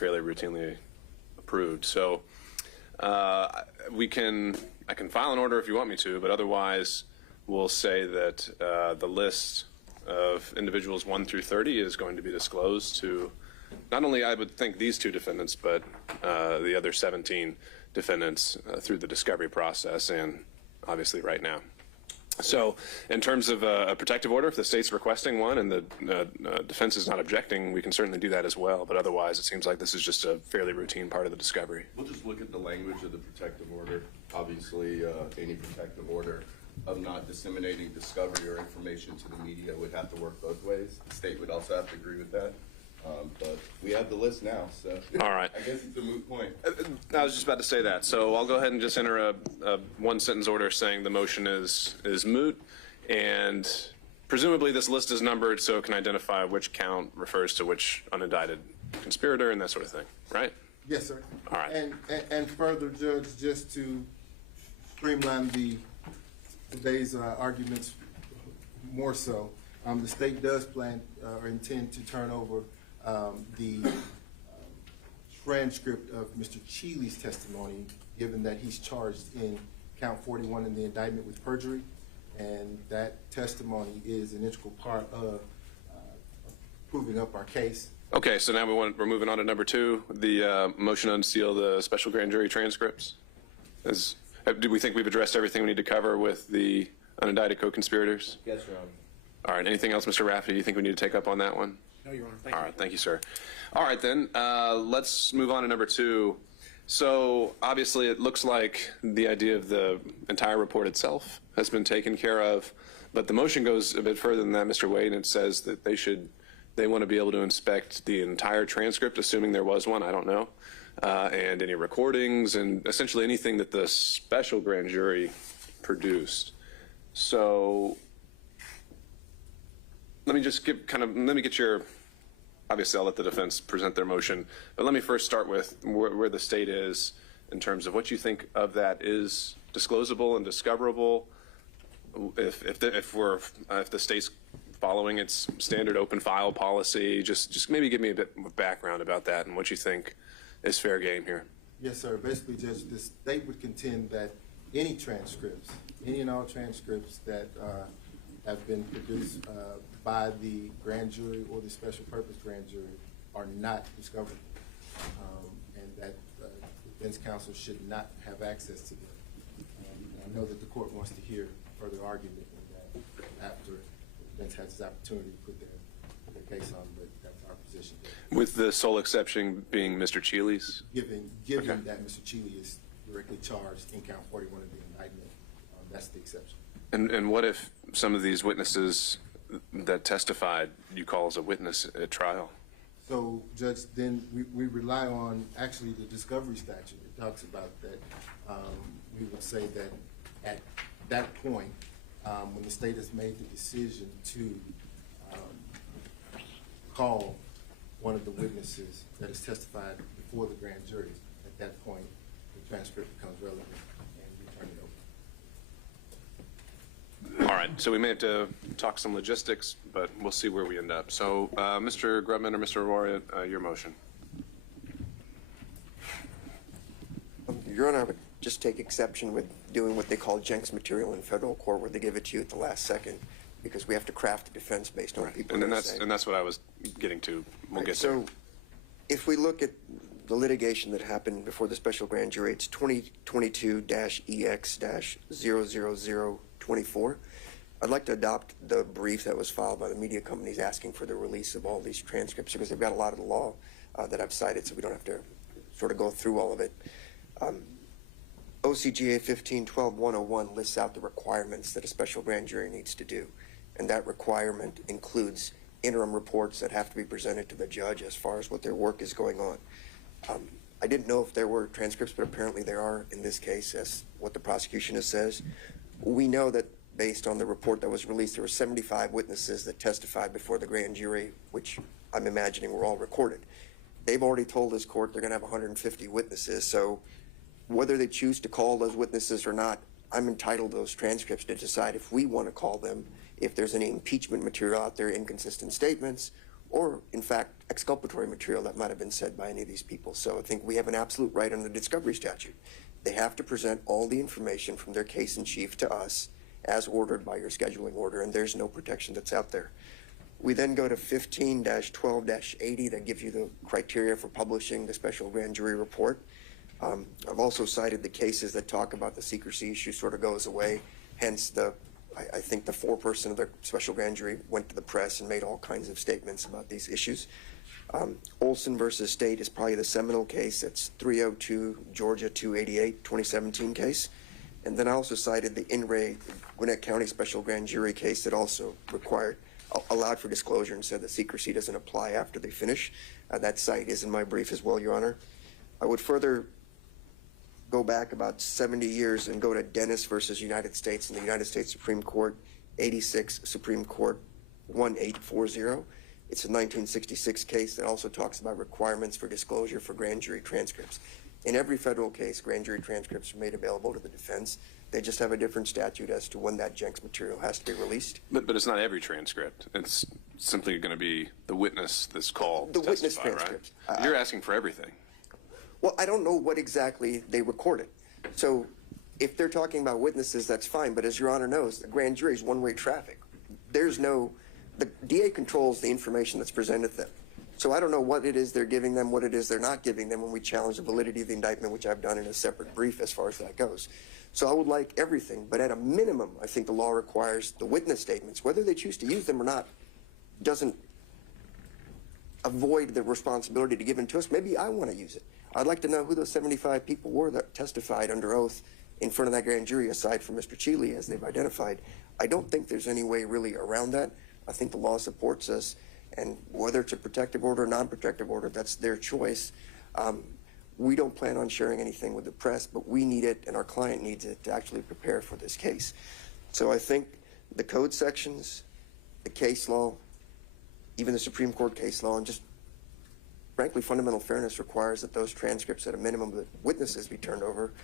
fairly routinely approved. So I can file an order if you want me to, but otherwise we'll say that the list of individuals 1 through 30 is going to be disclosed to not only, I would think, these 2 defendants, but the other 17 defendants through the discovery process and obviously right now. So in terms of a protective order, if the state's requesting one and the defense is not objecting, we can certainly do that as well. But otherwise, it seems like this is just a fairly routine part of the discovery. We'll just look at the language of the protective order. Obviously, any protective order of not disseminating discovery or information to the media would have to work both ways. The state would also have to agree with that. But we have the list now, so all right. I guess it's a moot point. I was just about to say that, so I'll go ahead and just enter a one-sentence order saying the motion is moot, and presumably this list is numbered so it can identify which count refers to which unindicted conspirator and that sort of thing, right? Yes, sir. All right. And further, Judge, just to streamline today's arguments more so, the state does plan or intend to turn over the transcript of Mr. Cheeley's testimony, given that he's charged in count 41 in the indictment with perjury, and that testimony is an integral part of proving up our case. Okay, so now we're moving on to number 2, the motion to unseal the special grand jury transcripts. Do we think we've addressed everything we need to cover with the unindicted co-conspirators? Yes, Your Honor. All right, anything else, Mr. Rafferty, you think we need to take up on that one? No, Your Honor. Thank you. All right, thank you, sir. All right, then, let's move on to number 2. So, obviously, it looks like the idea of the entire report itself has been taken care of, but the motion goes a bit further than that, Mr. Wade, and it says that they want to be able to inspect the entire transcript, assuming there was one, I don't know, and any recordings, and essentially anything that the special grand jury produced. So, let me get your, obviously I'll let the defense present their motion, but let me first start with where the state is in terms of what you think of that is disclosable and discoverable. If the state's following its standard open file policy, just maybe give me a bit of background about that and what you think is fair game here. Yes, sir. Basically, Judge, the state would contend that any transcripts, any and all transcripts that have been produced by the grand jury or the special purpose grand jury are not discoverable, and that the defense counsel should not have access to them. I know that the court wants to hear further argument on that after the defense has its opportunity to put their case on, but that's our position. With the sole exception being Mr. Cheeley's? Given Okay. that Mr. Cheeley is directly charged in count 41 of the indictment, that's the exception. And what if some of these witnesses that testified you call as a witness at trial? So, Judge, then we rely on actually the discovery statute. It talks about that. We would say that at that point, when the state has made the decision to call one of the witnesses that has testified before the grand jury, at that point, the transcript becomes relevant and we turn it over. All right, so we may have to talk some logistics, but we'll see where we end up. So, Mr. Grubman or Mr. Aurora, your motion. Your Honor, I would just take exception with doing what they call Jenks material in federal court, where they give it to you at the last second, because we have to craft a defense based on what people are saying. And that's what I was getting to. We'll get so there. If we look at the litigation that happened before the special grand jury, it's 2022-EX-00024. I'd like to adopt the brief that was filed by the media companies asking for the release of all these transcripts, because they've got a lot of the law that I've cited, so we don't have to sort of go through all of it. OCGA 15-12-101 lists out the requirements that a special grand jury needs to do, and that requirement includes interim reports that have to be presented to the judge as far as what their work is going on. I didn't know if there were transcripts, but apparently there are in this case, as what the prosecution says. We know that based on the report that was released, there were 75 witnesses that testified before the grand jury, which I'm imagining were all recorded. They've already told this court they're going to have 150 witnesses, so whether they choose to call those witnesses or not, I'm entitled to those transcripts to decide if we want to call them, if there's any impeachment material out there, inconsistent statements, or in fact, exculpatory material that might have been said by any of these people. So I think we have an absolute right under the discovery statute. They have to present all the information from their case in chief to us as ordered by your scheduling order, and there's no protection that's out there. We then go to 15-12-80 that gives you the criteria for publishing the special grand jury report. I've also cited the cases that talk about the secrecy issue sort of goes away. Hence, I think the foreperson of the special grand jury went to the press and made all kinds of statements about these issues. Olson versus State is probably the seminal case. It's 302 Georgia 288 2017 case. And then I also cited the In re Gwinnett County special grand jury case that also allowed for disclosure and said that secrecy doesn't apply after they finish. That cite is in my brief as well, Your Honor. I would further go back about 70 years and go to Dennis versus United States in the United States Supreme Court, 86 Supreme Court 1840. It's a 1966 case that also talks about requirements for disclosure for grand jury transcripts. In every federal case, grand jury transcripts are made available to the defense. They just have a different statute as to when that Jenks material has to be released. But it's not every transcript. It's simply going to be the witness that's called. The to witness testify, transcripts. Right? You're asking for everything. Well, I don't know what exactly they recorded. So if they're talking about witnesses, that's fine. But as Your Honor knows, the grand jury is one-way traffic. The DA controls the information that's presented to them. So I don't know what it is they're giving them, what it is they're not giving them when we challenge the validity of the indictment, which I've done in a separate brief as far as that goes. So I would like everything, but at a minimum, I think the law requires the witness statements, whether they choose to use them or not, doesn't avoid the responsibility to give them to us. Maybe I want to use it. I'd like to know who those 75 people were that testified under oath in front of that grand jury, aside from Mr. Cheeley, as they've identified. I don't think there's any way really around that. I think the law supports us, and whether it's a protective order or non-protective order, that's their choice. We don't plan on sharing anything with the press, but we need it, and our client needs it to actually prepare for this case. So I think the code sections, the case law, even the Supreme Court case law, and just frankly, fundamental fairness requires that those transcripts, at a minimum, the witnesses be turned over.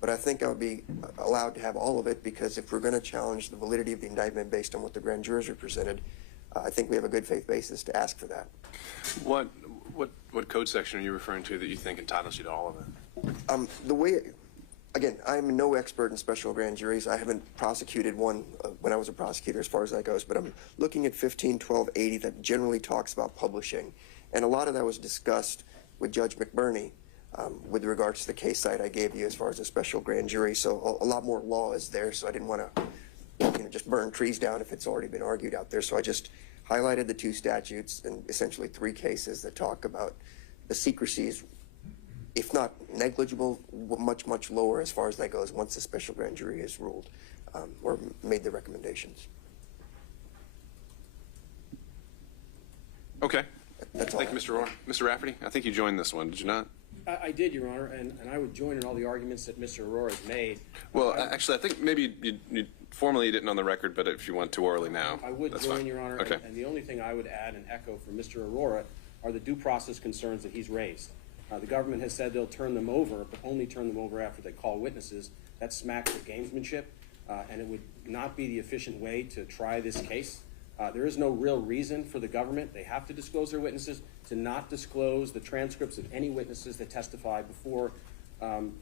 But I think I'll be allowed to have all of it, because if we're going to challenge the validity of the indictment based on what the grand jurors represented, I think we have a good faith basis to ask for that. What code section are you referring to that you think entitles you to all of it? The way, again, I'm no expert in special grand juries. I haven't prosecuted one when I was a prosecutor as far as that goes, but I'm looking at 15-12-80 that generally talks about publishing. And a lot of that was discussed with Judge McBurney with regards to the case site I gave you as far as a special grand jury. So a lot more law is there, so I didn't want to just burn trees down if it's already been argued out there. So I just highlighted the two statutes and essentially three cases that talk about the secrecies, if not negligible, much, much lower as far as that goes once the special grand jury has ruled or made the recommendations. Okay. That's all. Thank you, Mr. Rohr. Mr. Rafferty, I think you joined this one, did you not? I did, Your Honor, and I would join in all the arguments that Mr. Aurora has made. Well, actually, I think maybe you formally didn't on the record, but if you want too early now, I would that's join, fine. Your Honor, Okay. and the only thing I would add and echo from Mr. Aurora are the due process concerns that he's raised. The government has said they'll turn them over, but only turn them over after they call witnesses. That smacks of gamesmanship, and it would not be the efficient way to try this case. There is no real reason for the government, they have to disclose their witnesses, to not disclose the transcripts of any witnesses that testify before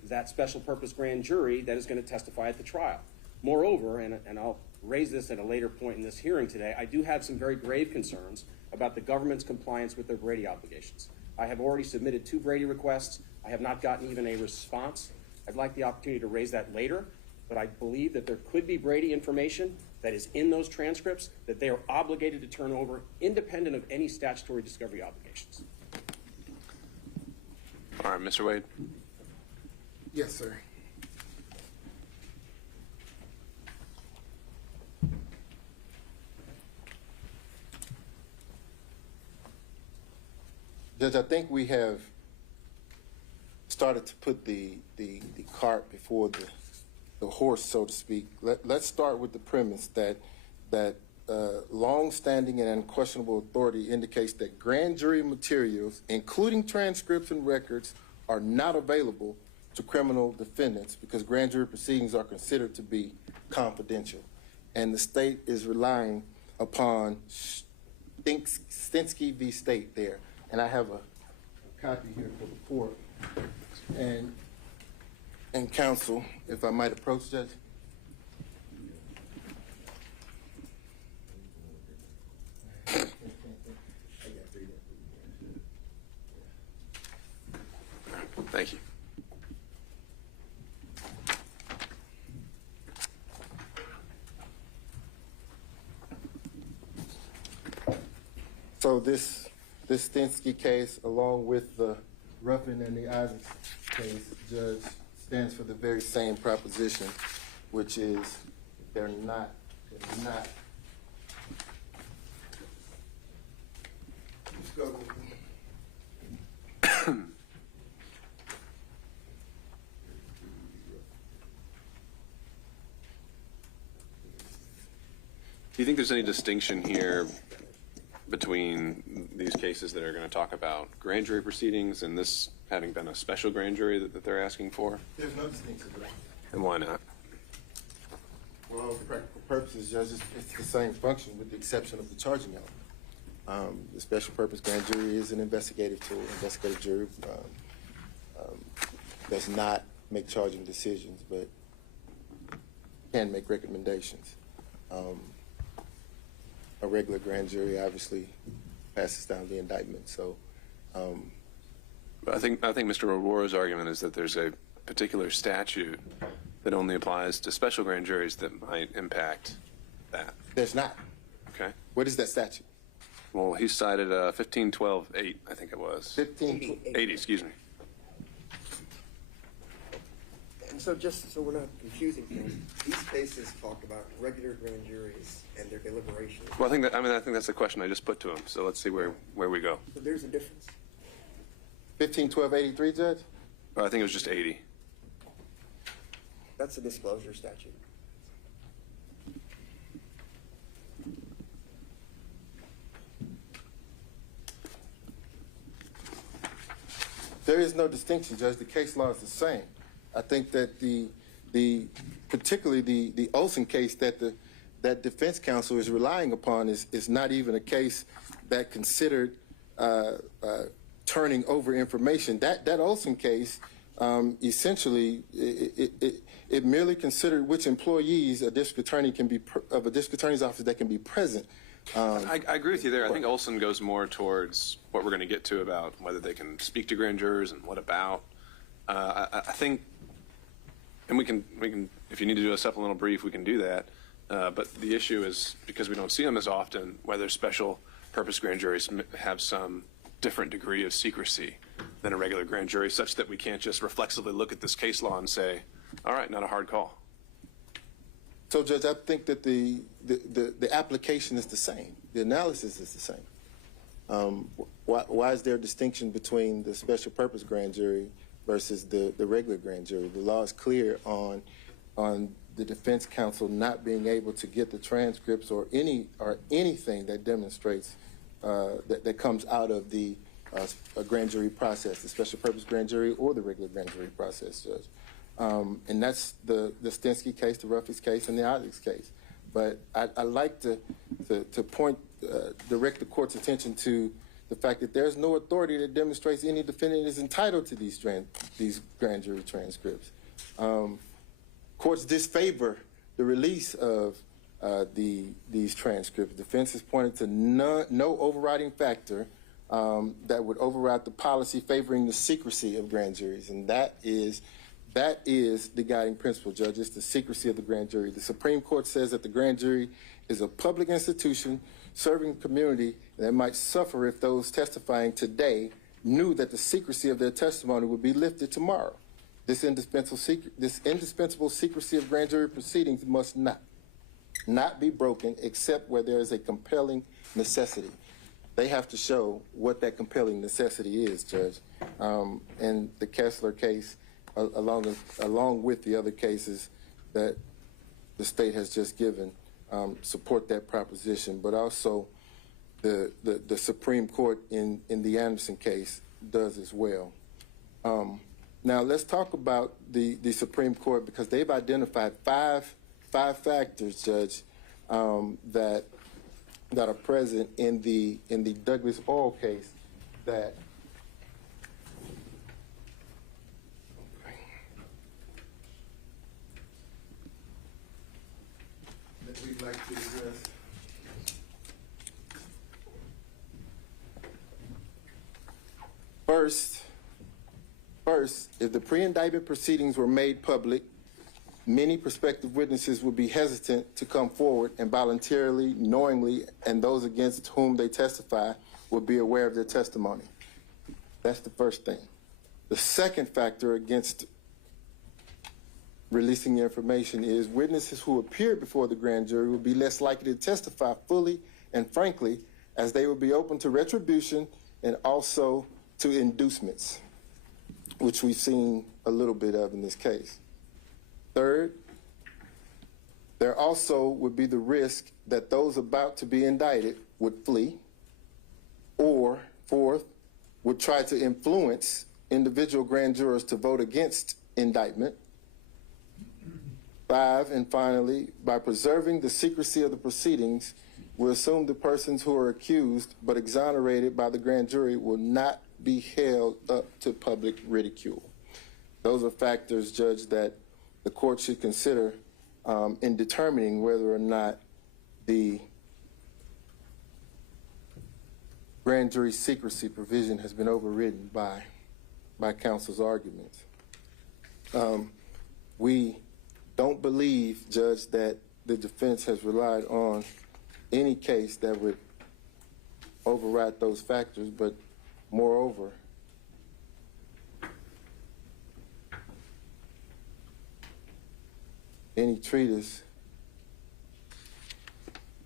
that special purpose grand jury that is going to testify at the trial. Moreover, and I'll raise this at a later point in this hearing today, I do have some very grave concerns about the government's compliance with their Brady obligations. I have already submitted 2 Brady requests. I have not gotten even a response. I'd like the opportunity to raise that later, but I believe that there could be Brady information that is in those transcripts that they are obligated to turn over independent of any statutory discovery obligations. All right, Mr. Wade. Yes, sir. Judge, I think we have started to put the cart before the horse, so to speak. Let's start with the premise that long-standing and unquestionable authority indicates that grand jury materials, including transcripts and records, are not available to criminal defendants because grand jury proceedings are considered to be confidential. And the state is relying upon Stinsky v. State there, and I have a copy here for the court. And counsel, if I might approach, Judge. Thank you. So this Stinsky case, along with the Ruffin and the Isaacs case, Judge, stands for the very same proposition, which is they're not. Let's go. Do you think there's any distinction here between these cases that are going to talk about grand jury proceedings and this having been a special grand jury that they're asking for? There's no distinction, Judge. And why not? Well, for practical purposes, Judge, it's the same function with the exception of the charging element. The special purpose grand jury is an investigative tool. Investigative jury does not make charging decisions, but can make recommendations. A regular grand jury obviously passes down the indictment. So, But I think Mr. Aurora's argument is that there's a particular statute that only applies to special grand juries that might impact that. there's not. Okay. What is that statute? Well, he cited 1512-8, I think it was. 15. 80, excuse me. And so just so we're not confusing things, these cases talk about regular grand juries and their deliberations. Well, I think that's the question I just put to him. So let's see where we go. But there's a difference. 1512-83, Judge? I think it was just 80. That's a disclosure statute. There is no distinction, Judge. The case law is the same. I think that particularly the Olson case that defense counsel is relying upon is not even a case that considered turning over information. That Olson case essentially it merely considered which employees a district attorney can be of a district attorney's office that can be present. I agree with you there. I think Olson goes more towards what we're going to get to about whether they can speak to grand jurors and what about. I think, and we can, if you need to do a supplemental brief, we can do that. But the issue is, because we don't see them as often, whether special purpose grand juries have some different degree of secrecy than a regular grand jury, such that we can't just reflexively look at this case law and say, all right, not a hard call. So, Judge, I think that the application is the same. The analysis is the same. Why is there a distinction between the special purpose grand jury versus the regular grand jury? The law is clear on the defense counsel not being able to get the transcripts or anything that demonstrates that comes out of the a grand jury process, the special purpose grand jury or the regular grand jury process, Judge. And that's the Stinsky case, the Ruffy's case, and the Isaacs case. But I like to direct the court's attention to the fact that there's no authority that demonstrates any defendant is entitled to these grand jury transcripts. Courts disfavor the release of these transcripts. Defense has pointed to no overriding factor that would override the policy favoring the secrecy of grand juries, and that is the guiding principle, Judge. It's the secrecy of the grand jury. The Supreme Court says that the grand jury is a public institution serving the community that might suffer if those testifying today knew that the secrecy of their testimony would be lifted tomorrow. This indispensable secrecy of grand jury proceedings must not be broken except where there is a compelling necessity. They have to show what that compelling necessity is, Judge. And the Kessler case, along with the other cases that the state has just given, support that proposition. But also, the Supreme Court in the Anderson case does as well. Now let's talk about the Supreme Court, because they've identified five factors, Judge, that that are present in the Douglas Oil case that we'd like to address. First, if the pre-indictment proceedings were made public, many prospective witnesses would be hesitant to come forward and voluntarily, knowingly, and those against whom they testify would be aware of their testimony. That's the first thing. The second factor against releasing the information is witnesses who appear before the grand jury will be less likely to testify fully and frankly, as they will be open to retribution and also to inducements, which we've seen a little bit of in this case. Third, there also would be the risk that those about to be indicted would flee, or fourth, would try to influence individual grand jurors to vote against indictment. 5, and finally, by preserving the secrecy of the proceedings, we assume the persons who are accused but exonerated by the grand jury will not be held up to public ridicule. Those are factors, Judge, that the court should consider in determining whether or not the grand jury secrecy provision has been overridden by counsel's arguments. We don't believe, Judge, that the defense has relied on any case that would override those factors, but moreover, any treatise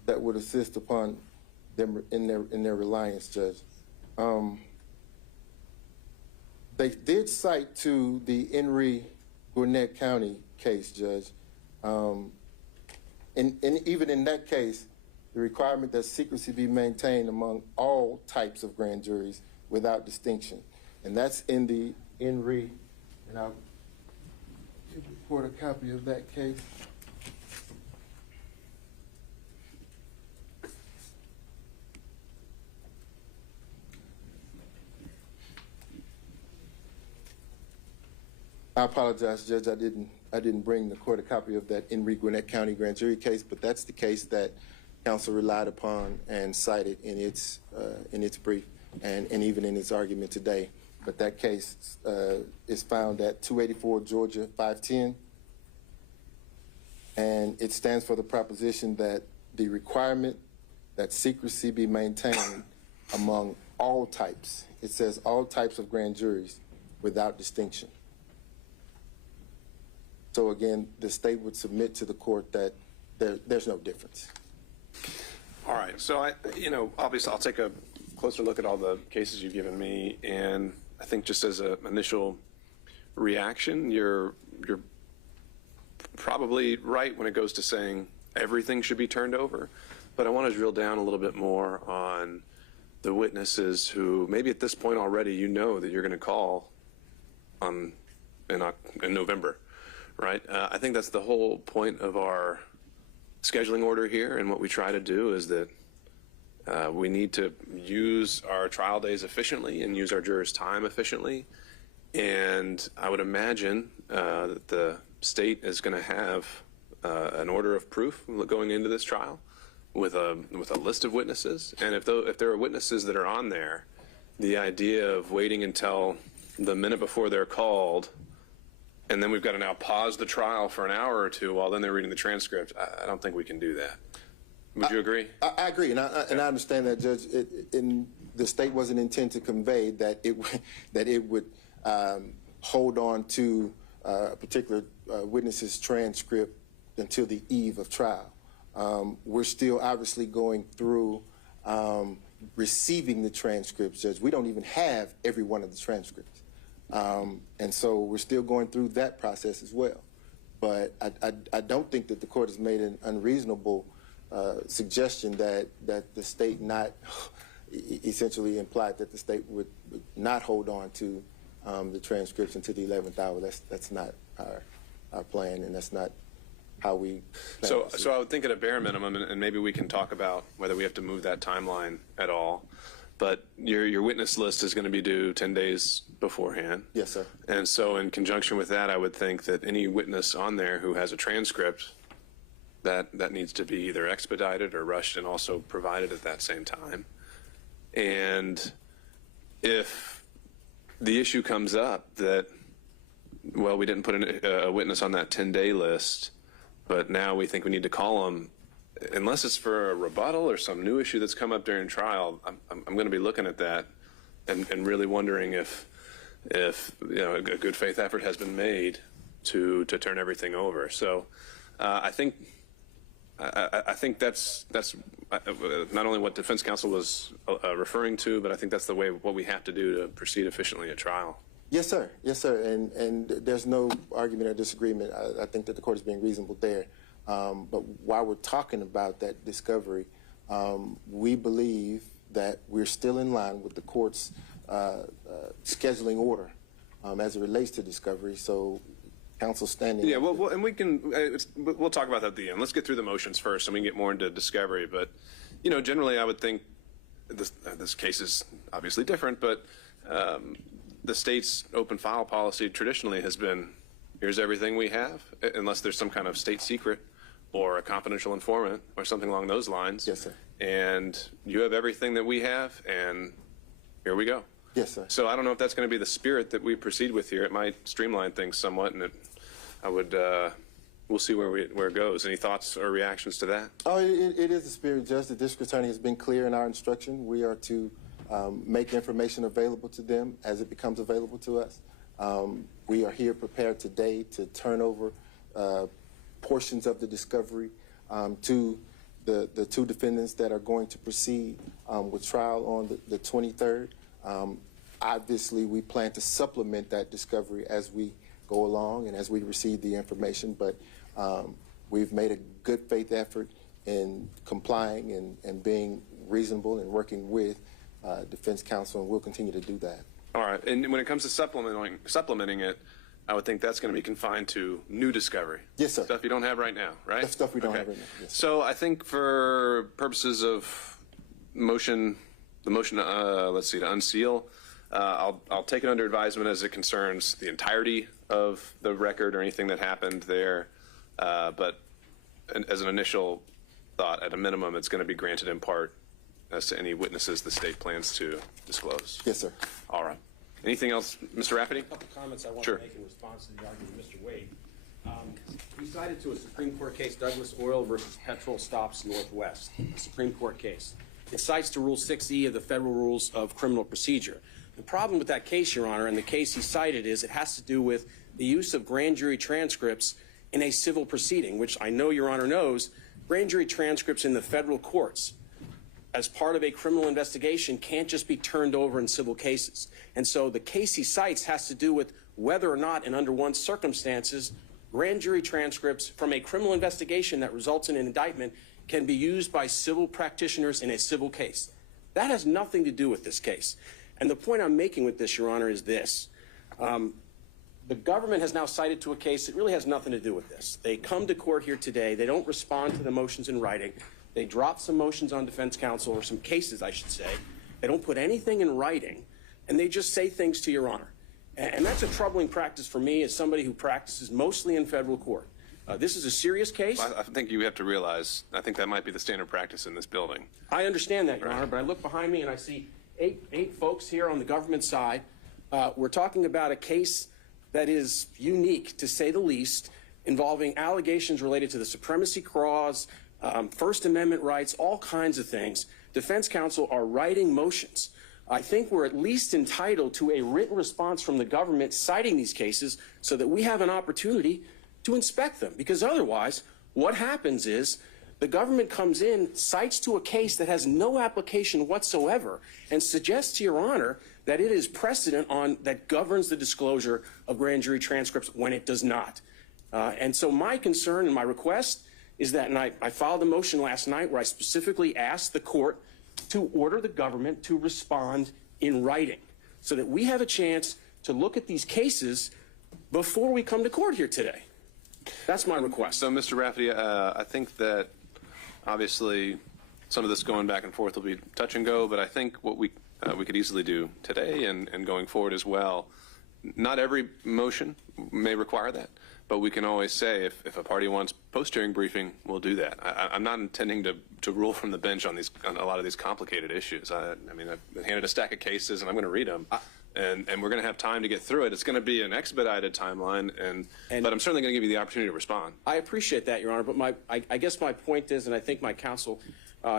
that would assist upon them in their reliance, Judge. They did cite to the Henry Gwinnett County case, Judge, and even in that case, the requirement that secrecy be maintained among all types of grand juries without distinction. And that's in the Henry, and I'll give the court a copy of that case. I apologize, Judge. I didn't bring the court a copy of that Henry Gwinnett County grand jury case, but that's the case that counsel relied upon and cited in its brief and even in its argument today. But that case is found at 284 Georgia 510, and it stands for the proposition that the requirement that secrecy be maintained among all types. It says all types of grand juries without distinction. So again, the state would submit to the court that there's no difference. All right. So obviously I'll take a closer look at all the cases you've given me, and I think just as an initial reaction, you're probably right when it goes to saying everything should be turned over. But I want to drill down a little bit more on the witnesses who maybe at this point already you know that you're going to call in November, right? I think that's the whole point of our scheduling order here, and what we try to do is that we need to use our trial days efficiently and use our jurors' time efficiently. And I would imagine that the state is going to have an order of proof going into this trial with a list of witnesses. And if there are witnesses that are on there, the idea of waiting until the minute before they're called, and then we've got to now pause the trial for an hour or two while then they're reading the transcript, I don't think we can do that. Would you agree? I agree, and I understand that, Judge. The state wasn't intended to convey that it would hold on to a particular witness's transcript until the eve of trial. We're still obviously going through receiving the transcripts, Judge. We don't even have every one of the transcripts. And so we're still going through that process as well. But I don't think that the court has made an unreasonable suggestion that the state not essentially implied that the state would not hold on to the transcripts until the 11th hour. That's not our plan, and that's not how we. plan So, to proceed. so I would think at a bare minimum, and maybe we can talk about whether we have to move that timeline at all. But your witness list is going to be due 10 days beforehand. Yes, sir. And so in conjunction with that, I would think that any witness on there who has a transcript, that needs to be either expedited or rushed and also provided at that same time. And if the issue comes up that, well, we didn't put a witness on that 10-day list, but now we think we need to call them, unless it's for a rebuttal or some new issue that's come up during trial, I'm going to be looking at that and really wondering if a good faith effort has been made to turn everything over. So I think that's not only what defense counsel was referring to, but I think that's what we have to do to proceed efficiently at trial. Yes, sir. Yes, sir. And there's no argument or disagreement. I think that the court is being reasonable there. But while we're talking about that discovery, we believe that we're still in line with the court's scheduling order as it relates to discovery. So, counsel standing. Yeah, well, and we'll talk about that at the end. Let's get through the motions first, and we can get more into discovery. But, generally, I would think this case is obviously different, but the state's open file policy traditionally has been, here's everything we have, unless there's some kind of state secret or a confidential informant or something along those lines. Yes, sir. And you have everything that we have, and here we go. Yes, sir. So I don't know if that's going to be the spirit that we proceed with here. It might streamline things somewhat, and we'll see where it goes. Any thoughts or reactions to that? Oh, it is the spirit, Judge. The district attorney has been clear in our instruction. We are to make information available to them as it becomes available to us. We are here prepared today to turn over portions of the discovery to the two defendants that are going to proceed with trial on the 23rd. Obviously, we plan to supplement that discovery as we go along and as we receive the information, but we've made a good faith effort in complying and being reasonable and working with defense counsel, and we'll continue to do that. All right. And when it comes to supplementing it, I would think that's going to be confined to new discovery. Yes, sir. Stuff you don't have right now, right? That's stuff we don't have right now. Yes, sir. So I think for purposes of the motion, let's see, to unseal, I'll take it under advisement as it concerns the entirety of the record or anything that happened there. But as an initial thought, at a minimum, it's going to be granted in part as to any witnesses the state plans to disclose. Yes, sir. All right. Anything else, Mr. Rafferty? A couple comments I want Sure. to make in response to the argument of Mr. Wade. We cited to a Supreme Court case, Douglas Oil versus Petrol Stops Northwest, a Supreme Court case. It cites to Rule 6E of the Federal Rules of Criminal Procedure. The problem with that case, Your Honor, and the case he cited is it has to do with the use of grand jury transcripts in a civil proceeding, which I know Your Honor knows, grand jury transcripts in the federal courts as part of a criminal investigation can't just be turned over in civil cases. And so the case he cites has to do with whether or not and under what circumstances grand jury transcripts from a criminal investigation that results in an indictment can be used by civil practitioners in a civil case. That has nothing to do with this case. And the point I'm making with this, Your Honor, is this. The government has now cited to a case that really has nothing to do with this. They come to court here today. They don't respond to the motions in writing. They drop some motions on defense counsel, or some cases, I should say. They don't put anything in writing, and they just say things to Your Honor. And that's a troubling practice for me as somebody who practices mostly in federal court. This is a serious case. I think you have to realize, I think that might be the standard practice in this building. I understand that, Your Honor, but I look behind me and I see eight folks here on the government side. We're talking about a case that is unique, to say the least, involving allegations related to the supremacy clause, First Amendment rights, all kinds of things. Defense counsel are writing motions. I think we're at least entitled to a written response from the government citing these cases so that we have an opportunity to inspect them. Because otherwise, what happens is the government comes in, cites to a case that has no application whatsoever, and suggests to Your Honor that it is precedent that governs the disclosure of grand jury transcripts when it does not. And so my concern and my request is that, and I filed a motion last night where I specifically asked the court to order the government to respond in writing so that we have a chance to look at these cases before we come to court here today. That's my request. So, Mr. Rafferty, I think that obviously some of this going back and forth will be touch and go, but I think what we could easily do today and going forward as well, not every motion may require that, but we can always say if a party wants post-hearing briefing, we'll do that. I'm not intending to rule from the bench on a lot of these complicated issues. I mean, I've been handed a stack of cases, and I'm going to read them. And we're going to have time to get through it. It's going to be an expedited timeline, but I'm certainly going to give you the opportunity to respond. I appreciate that, Your Honor, but I guess my point is, and I think my counsel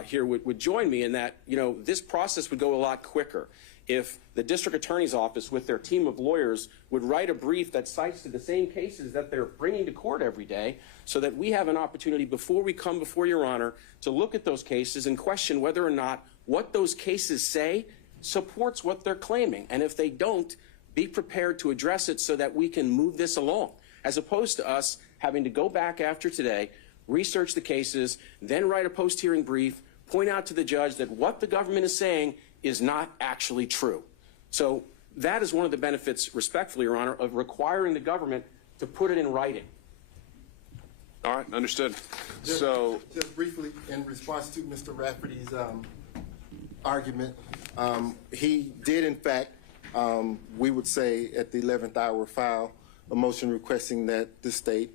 here would join me in that, this process would go a lot quicker if the district attorney's office with their team of lawyers would write a brief that cites to the same cases that they're bringing to court every day, so that we have an opportunity before we come before Your Honor to look at those cases and question whether or not what those cases say supports what they're claiming. And if they don't, be prepared to address it so that we can move this along, as opposed to us having to go back after today, research the cases, then write a post-hearing brief, point out to the judge that what the government is saying is not actually true. So that is one of the benefits, respectfully, Your Honor, of requiring the government to put it in writing. All right, understood. Just briefly, in response to Mr. Rafferty's argument, he did, in fact, we would say at the 11th hour, file a motion requesting that the state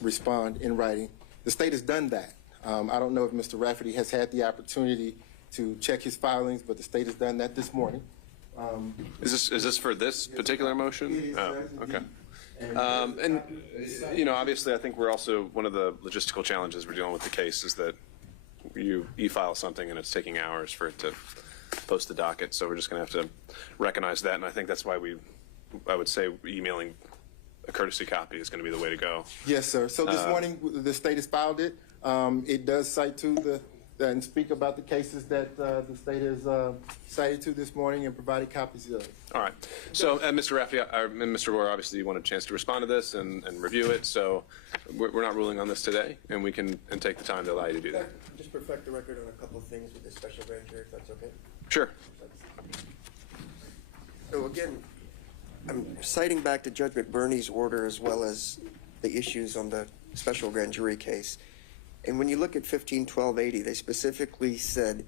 respond in writing. The state has done that. I don't know if Mr. Rafferty has had the opportunity to check his filings, but the state has done that this morning. Is this for this particular motion? It is, okay. And obviously, I think we're also, one of the logistical challenges we're dealing with the case is that you e-file something and it's taking hours for it to post the docket. So we're just going to have to recognize that, and I think that's why I would say emailing a courtesy copy is going to be the way to go. yes, sir. So this morning, the state has filed it. It does cite to and speak about the cases that the state has cited to this morning and provided copies of. All right. So, Mr. Rafferty and Mr. Rohr, obviously you want a chance to respond to this and review it. So we're not ruling on this today, and we can take the time to allow you to do that. Just perfect the record on a couple of things with this special grand jury, if that's okay. Sure. So again, I'm citing back to Judge McBurney's order as well as the issues on the special grand jury case. And when you look at 151280, they specifically said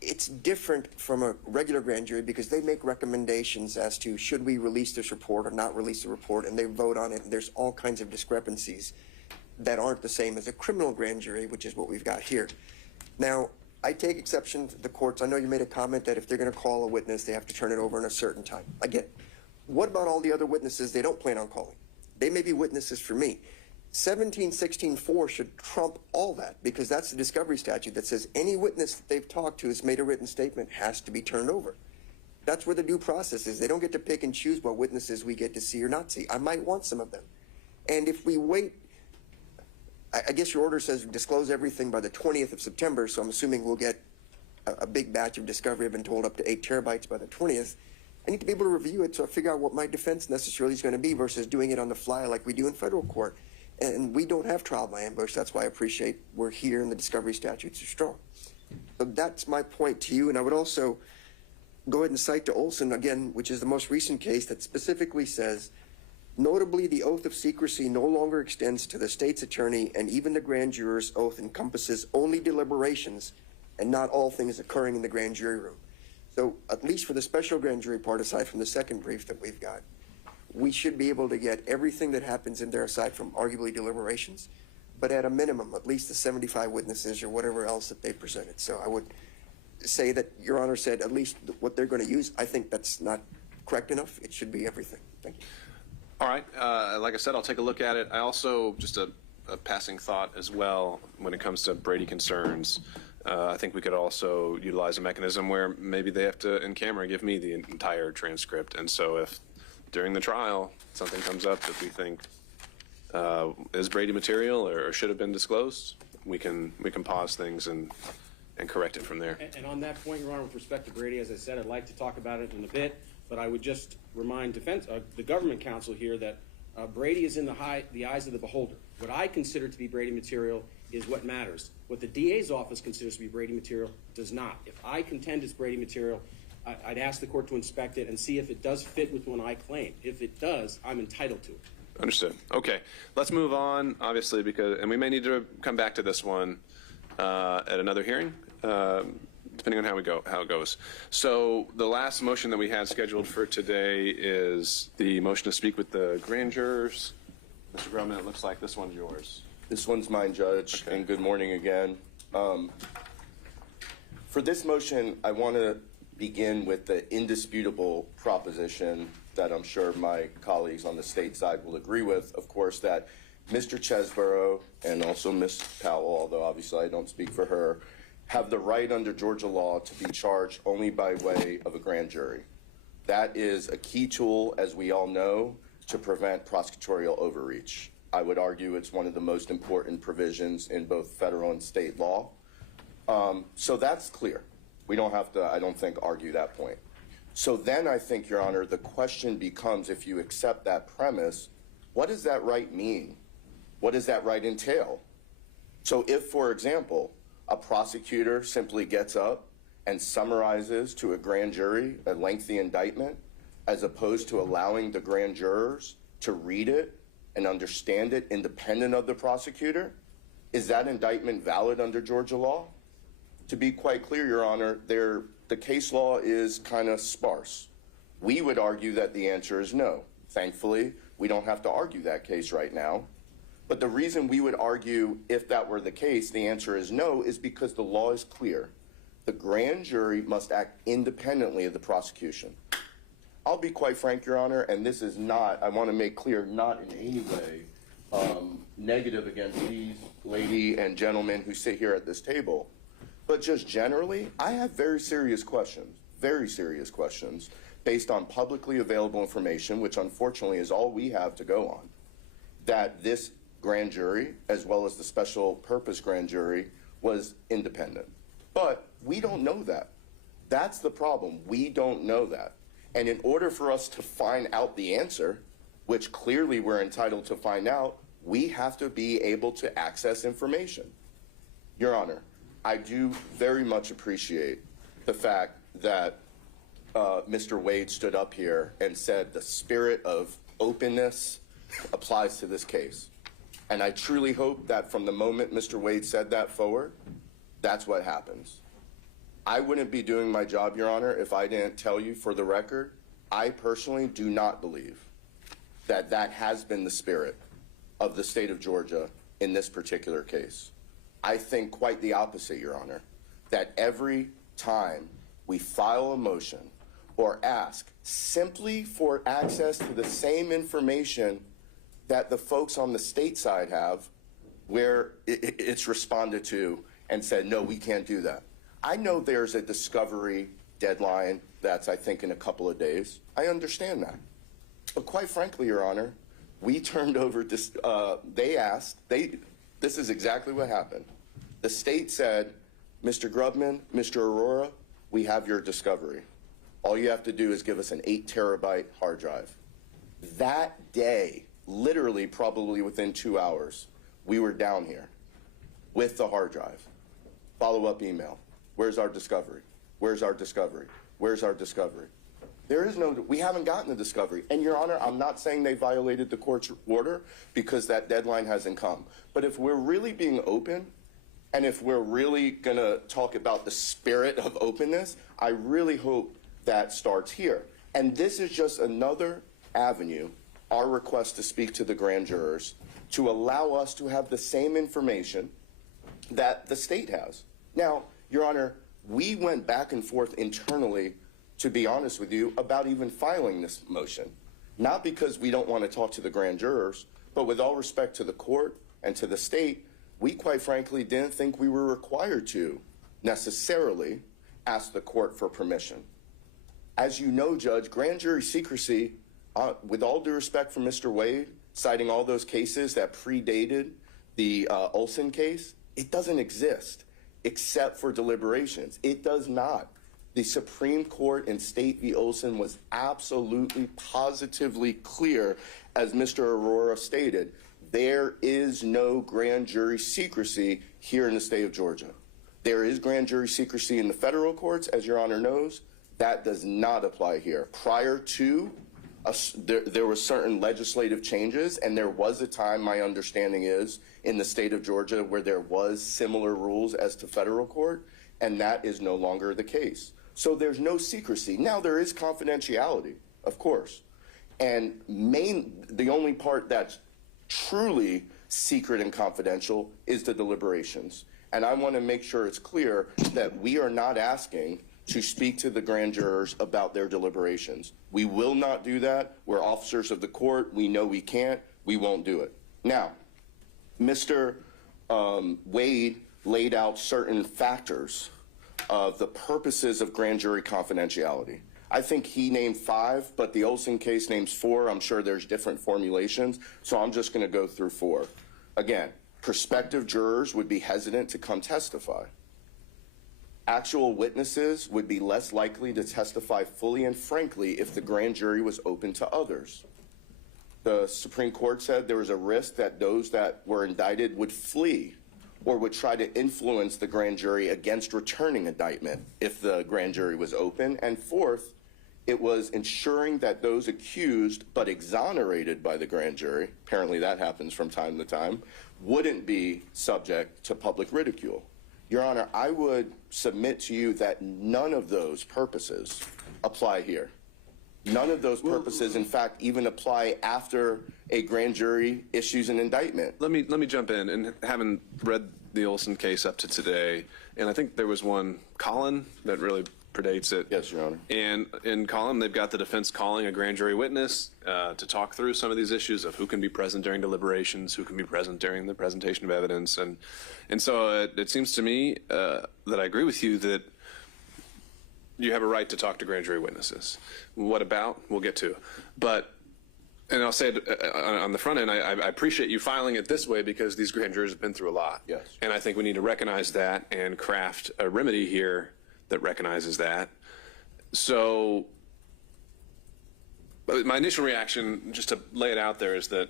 it's different from a regular grand jury because they make recommendations as to should we release this report or not release the report, and they vote on it, and there's all kinds of discrepancies that aren't the same as a criminal grand jury, which is what we've got here. Now, I take exception to the courts. I know you made a comment that if they're going to call a witness, they have to turn it over in a certain time. I get it. What about all the other witnesses they don't plan on calling? They may be witnesses for me. 1716.4 should trump all that, because that's the discovery statute that says any witness that they've talked to has made a written statement has to be turned over. That's where the due process is. They don't get to pick and choose what witnesses we get to see or not see. I might want some of them. And if we wait, I guess your order says disclose everything by the 20th of September, so I'm assuming we'll get a big batch of discovery. I've been told up to 8 terabytes by the 20th. I need to be able to review it so I figure out what my defense necessarily is going to be versus doing it on the fly like we do in federal court. And we don't have trial by ambush. That's why I appreciate we're here and the discovery statutes are strong. So that's my point to you. And I would also go ahead and cite to Olson again, which is the most recent case that specifically says, notably, the oath of secrecy no longer extends to the state's attorney, and even the grand juror's oath encompasses only deliberations and not all things occurring in the grand jury room. So at least for the special grand jury part, aside from the second brief that we've got, we should be able to get everything that happens in there aside from arguably deliberations, but at a minimum, at least the 75 witnesses or whatever else that they presented. So I would say that Your Honor said at least what they're going to use. I think that's not correct enough. It should be everything. Thank you. All right. Like I said, I'll take a look at it. I also, just a passing thought as well, when it comes to Brady concerns, I think we could also utilize a mechanism where maybe they have to, in camera, give me the entire transcript. And so if during the trial something comes up that we think is Brady material or should have been disclosed, we can pause things and correct it from there. And on that point, Your Honor, with respect to Brady, as I said, I'd like to talk about it in a bit, but I would just remind the government counsel here that Brady is in the eyes of the beholder. What I consider to be Brady material is what matters. What the DA's office considers to be Brady material does not. If I contend it's Brady material, I'd ask the court to inspect it and see if it does fit with what I claim. If it does, I'm entitled to it. Understood. Okay, let's move on, obviously, and we may need to come back to this one at another hearing, depending on how it goes. So the last motion that we had scheduled for today is the motion to speak with the grand jurors. Mr. Grumman, it looks like this one's yours. This one's mine, Judge, Okay. and good morning again. For this motion, I want to begin with the indisputable proposition that I'm sure my colleagues on the state side will agree with, of course, that Mr. Chesebro and also Ms. Powell, although obviously I don't speak for her, have the right under Georgia law to be charged only by way of a grand jury. That is a key tool, as we all know, to prevent prosecutorial overreach. I would argue it's one of the most important provisions in both federal and state law. So that's clear. We don't have to, I don't think, argue that point. So then I think, Your Honor, the question becomes, if you accept that premise, what does that right mean? What does that right entail? So if, for example, a prosecutor simply gets up and summarizes to a grand jury a lengthy indictment, as opposed to allowing the grand jurors to read it and understand it independent of the prosecutor, is that indictment valid under Georgia law? To be quite clear, Your Honor, the case law is kind of sparse. We would argue that the answer is no. Thankfully, we don't have to argue that case right now. But the reason we would argue, if that were the case, the answer is no, is because the law is clear. The grand jury must act independently of the prosecution. I'll be quite frank, Your Honor, and this is not, I want to make clear, not in any way negative against these lady and gentlemen who sit here at this table. But just generally, I have very serious questions based on publicly available information, which unfortunately is all we have to go on, that this grand jury, as well as the special purpose grand jury, was independent. But we don't know that. That's the problem. We don't know that. And in order for us to find out the answer, which clearly we're entitled to find out, we have to be able to access information. Your Honor, I do very much appreciate the fact that Mr. Wade stood up here and said the spirit of openness applies to this case. And I truly hope that from the moment Mr. Wade said that forward, that's what happens. I wouldn't be doing my job, Your Honor, if I didn't tell you for the record, I personally do not believe that that has been the spirit of the state of Georgia in this particular case. I think quite the opposite, Your Honor, that every time we file a motion or ask simply for access to the same information that the folks on the state side have, where it's responded to and said, no, we can't do that. I know there's a discovery deadline that's, I think, in a couple of days. I understand that. But quite frankly, Your Honor, we turned over, this is exactly what happened. The state said, Mr. Grubman, Mr. Aurora, we have your discovery. All you have to do is give us an 8 terabyte hard drive. That day, literally probably within 2 hours, we were down here with the hard drive. Follow-up email. Where's our discovery? Where's our discovery? Where's our discovery? We haven't gotten the discovery. And Your Honor, I'm not saying they violated the court's order because that deadline hasn't come. But if we're really being open, and if we're really going to talk about the spirit of openness, I really hope that starts here. And this is just another avenue, our request to speak to the grand jurors, to allow us to have the same information that the state has. Now, Your Honor, we went back and forth internally, to be honest with you, about even filing this motion. Not because we don't want to talk to the grand jurors, but with all respect to the court and to the state, we quite frankly didn't think we were required to necessarily ask the court for permission. As you know, Judge, grand jury secrecy, with all due respect for Mr. Wade, citing all those cases that predated the Olson case, it doesn't exist except for deliberations. It does not. The Supreme Court in State v. Olson was absolutely, positively clear, as Mr. Aurora stated, there is no grand jury secrecy here in the state of Georgia. There is grand jury secrecy in the federal courts, as Your Honor knows. That does not apply here. Prior to there were certain legislative changes, and there was a time, my understanding is, in the state of Georgia where there was similar rules as to federal court, and that is no longer the case. So there's no secrecy. Now there is confidentiality, of course. And the only part that's truly secret and confidential is the deliberations. And I want to make sure it's clear that we are not asking to speak to the grand jurors about their deliberations. We will not do that. We're officers of the court. We know we can't. We won't do it. Now, Mr. Wade laid out certain factors of the purposes of grand jury confidentiality. I think he named 5, but the Olson case names 4. I'm sure there's different formulations, so I'm just going to go through 4. Again, prospective jurors would be hesitant to come testify. Actual witnesses would be less likely to testify fully and frankly if the grand jury was open to others. The Supreme Court said there was a risk that those that were indicted would flee or would try to influence the grand jury against returning indictment if the grand jury was open. And 4th, it was ensuring that those accused but exonerated by the grand jury, apparently that happens from time to time, wouldn't be subject to public ridicule. Your Honor, I would submit to you that none of those purposes apply here. None of those purposes, in fact, even apply after a grand jury issues an indictment. Let me jump in, and having read the Olson case up to today, and I think there was one, Collin, that really predates it. Yes, Your Honor. And in Collin, they've got the defense calling a grand jury witness to talk through some of these issues of who can be present during deliberations, who can be present during the presentation of evidence, and so it seems to me that I agree with you that you have a right to talk to grand jury witnesses. What about? We'll get to. But, and I'll say it on the front end, I appreciate you filing it this way because these grand jurors have been through a lot. Yes. And I think we need to recognize that and craft a remedy here that recognizes that. So my initial reaction, just to lay it out there, is that,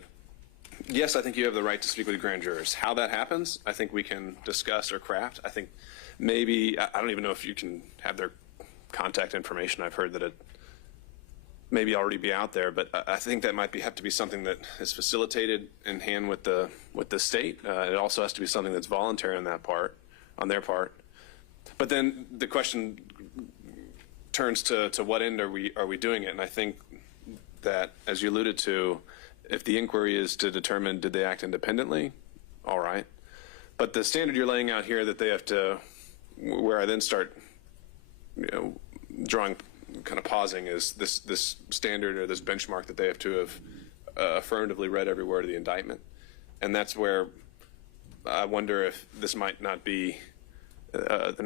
yes, I think you have the right to speak with grand jurors. How that happens, I think we can discuss or craft. I think maybe, I don't even know if you can have their contact information. I've heard that it maybe already be out there, but I think that might have to be something that is facilitated in hand with the state. It also has to be something that's voluntary on their part. But then the question turns to what end are we doing it? And I think that, as you alluded to, if the inquiry is to determine did they act independently, all right. But the standard you're laying out here that they have to, where I then start, drawing, kind of pausing, is this standard or this benchmark that they have to have affirmatively read every word of the indictment. And that's where I wonder if this might not be, there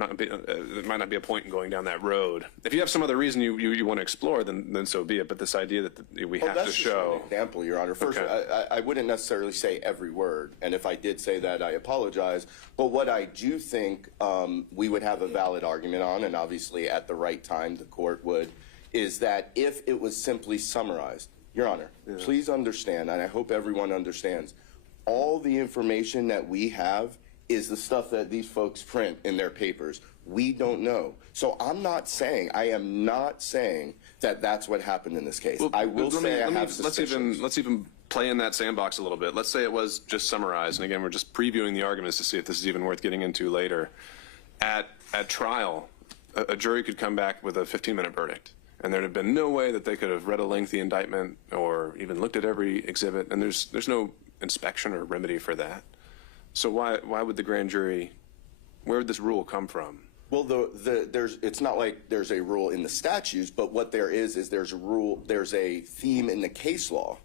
might not be a point in going down that road. If you have some other reason you want to explore, then so be it. But this idea that we have to show. That's an example, Your Honor. First, okay. I wouldn't necessarily say every word, and if I did say that, I apologize. But what I do think we would have a valid argument on, and obviously at the right time the court would, is that if it was simply summarized, Your Honor, please understand, and I hope everyone understands, all the information that we have is the stuff that these folks print in their papers. We don't know. So I am not saying that that's what happened in this case. Well, I will say I have suspicions. Let's even play in that sandbox a little bit. Let's say it was just summarized, and again, we're just previewing the arguments to see if this is even worth getting into later. At trial, a jury could come back with a 15-minute verdict, and there'd have been no way that they could have read a lengthy indictment or even looked at every exhibit, and there's no inspection or remedy for that. So why would the grand jury, where would this rule come from? Well, it's not like there's a rule in the statutes, but what there is there's a rule, there's a theme in the case law.